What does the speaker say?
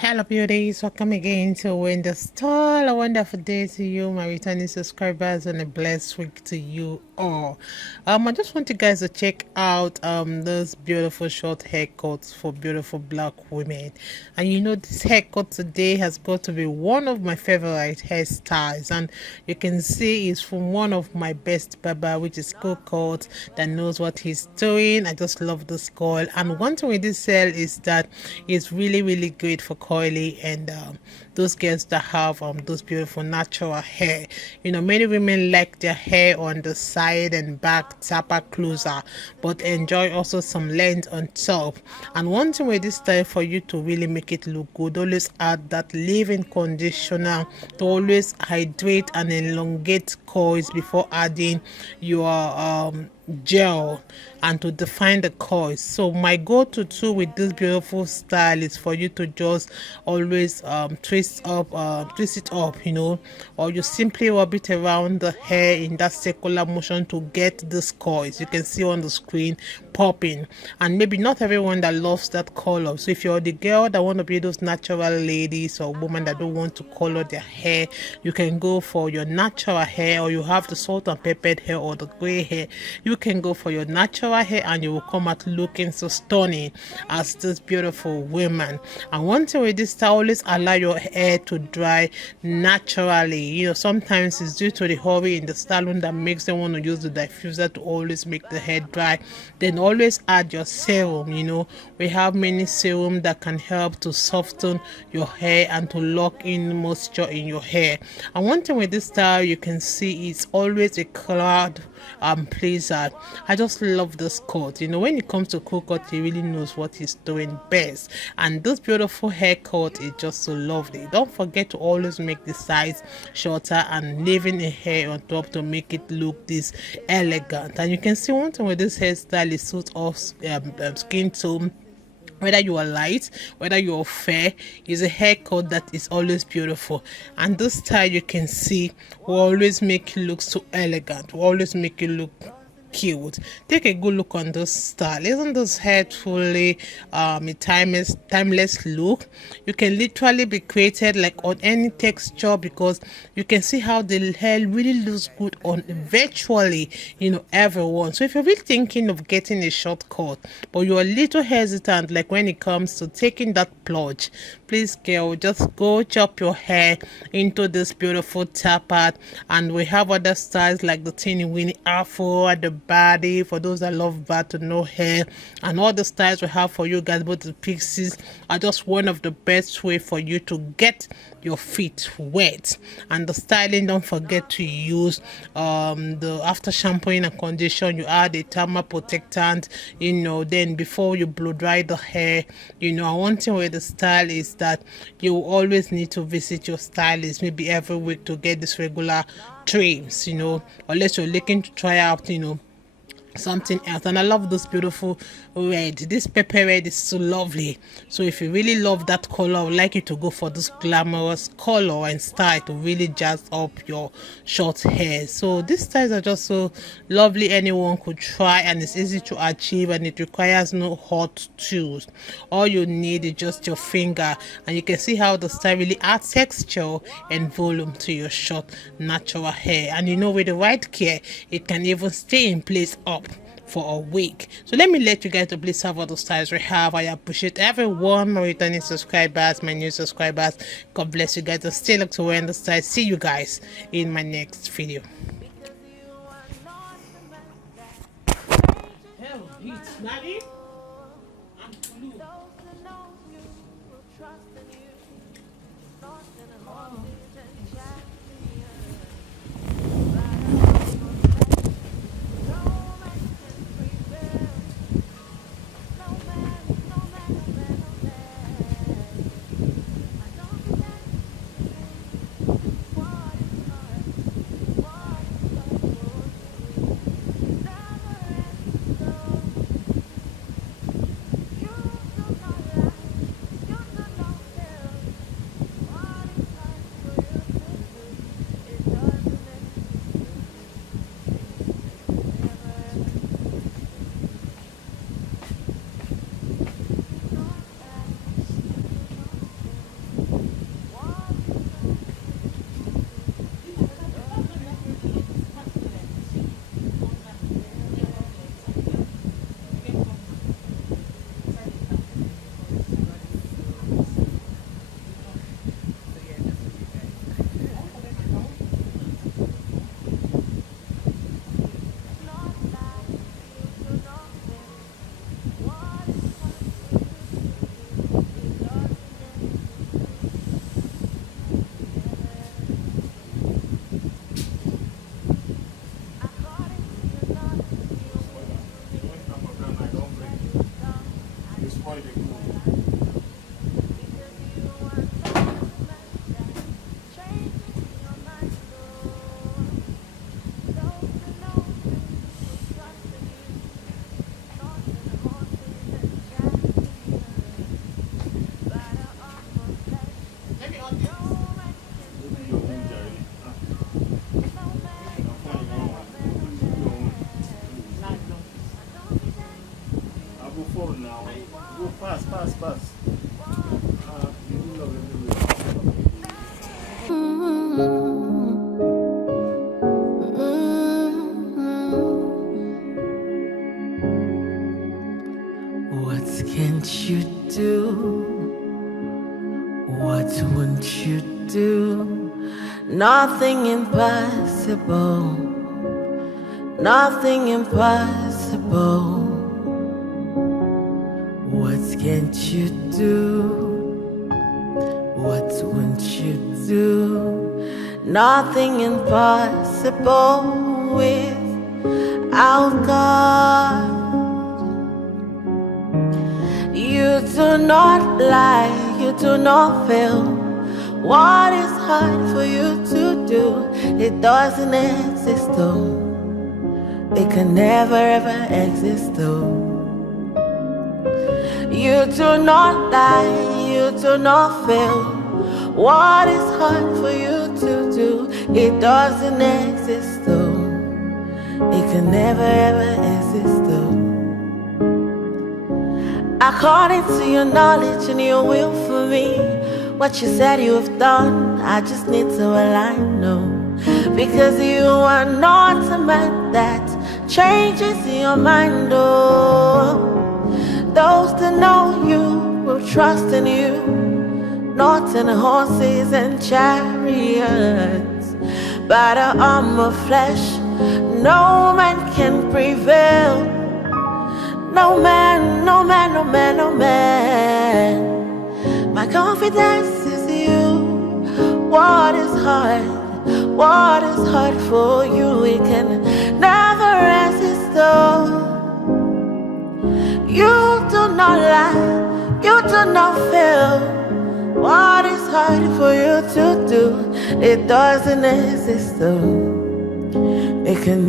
Hello beauties, welcome again to Win the Style. A wonderful day to you, my returning subscribers, and a blessed week to you all. I just want you guys to check out those beautiful short haircuts for beautiful black women. And you know, this haircut today has got to be one of my favorite hairstyles, and you can see it's from one of my best barber, which is Coco, that knows what he's doing. I just love this coil, and one thing with this sell is that it's really great for coily and those girls that have those beautiful natural hair. You know, many women like their hair on the side and back tapper closer, but enjoy also some length on top. And one thing with this style, for you to really make it look good, always add that leave-in conditioner to always hydrate and elongate coils before adding your gel and to define the coils. So my go-to tool with this beautiful style is for you to just always twist it up, you know, or you simply rub it around the hair in that circular motion to get this coils you can see on the screen popping. And maybe not everyone that loves that color, so if you're the girl that want to be those natural ladies or women that don't want to color their hair, you can go for your natural hair, or you have the salt and peppered hair or the gray hair, you can go for your natural hair and you will come out looking so stunning as this beautiful woman. And one thing with this style, always allow your hair to dry naturally. You know, sometimes it's due to the hurry in the salon that makes them want to use the diffuser to always make the hair dry. Then always add your serum. You know, we have many serum that can help to soften your hair and to lock in moisture in your hair. And one thing with this style, you can see it's always a cloud pleaser. I just love this cut. You know, when it comes to Coco, he really knows what he's doing best, and this beautiful haircut is just so lovely. Don't forget to always make the size shorter and leaving a hair on top to make it look this elegant. And you can see one thing with this hairstyle, it suits off skin tone. Whether you are light, whether you are fair, is a haircut that is always beautiful. And this style, you can see, will always make you look so elegant, will always make you look cute. Take a good look on this style. Isn't this hair truly a timeless look? You can literally be created like on any texture, because you can see how the hair really looks good on virtually, you know, everyone. So if you're really thinking of getting a short cut but you're a little hesitant, like when it comes to taking that plunge, please girl, just go chop your hair into this beautiful tappert. And we have other styles like the teeny weeny afro at the body for those that love bad to no hair, and all the styles we have for you guys. But the pixies are just one of the best way for you to get your feet wet. And the styling, don't forget to use the after shampooing and condition, you add a Tamer protectant, you know, then before you blow dry the hair. You know, one thing with the style is that you always need to visit your stylist maybe every week to get this regular trims, you know, unless you're looking to try out, you know, something else. And I love this beautiful red. This pepper red is so lovely. So if you really love that color, I would like you to go for this glamorous color and style to really jazz up your short hair. So these styles are just so lovely, anyone could try, and it's easy to achieve, and it requires no hot tools. All you need is just your finger, and you can see how the style really adds texture and volume to your short natural hair. And you know, with the right care, it can even stay in place up for a week. So let me let you guys to please have all the styles we have. I appreciate everyone, my returning subscribers, my new subscribers. God bless you guys. I still look to wearing the style. See you guys in my next video. Hell, he's snotty. I'm blue. What can't you do? What won't you do? Nothing impossible. Nothing impossible. What can't you do? What won't you do? Nothing impossible without God. You do not lie, you do not fail. What is hard for you to do? It doesn't exist though. It can never ever exist though. You do not lie, you do not fail. What is hard for you to do? It doesn't exist though. It can never ever exist though. According to your knowledge and your will for me, what you said you have done, I just need to align, no. Because you are not a man that changes your mind, oh. Those that know you will trust in you, not in horses and chariots. By the arm of flesh, no man can prevail. No man, no man, no man, no man. My confidence is you. What is hard? What is hard for you? It can never resist though. You do not lie, you do not fail. What is hard for you to do? It doesn't exist though. It can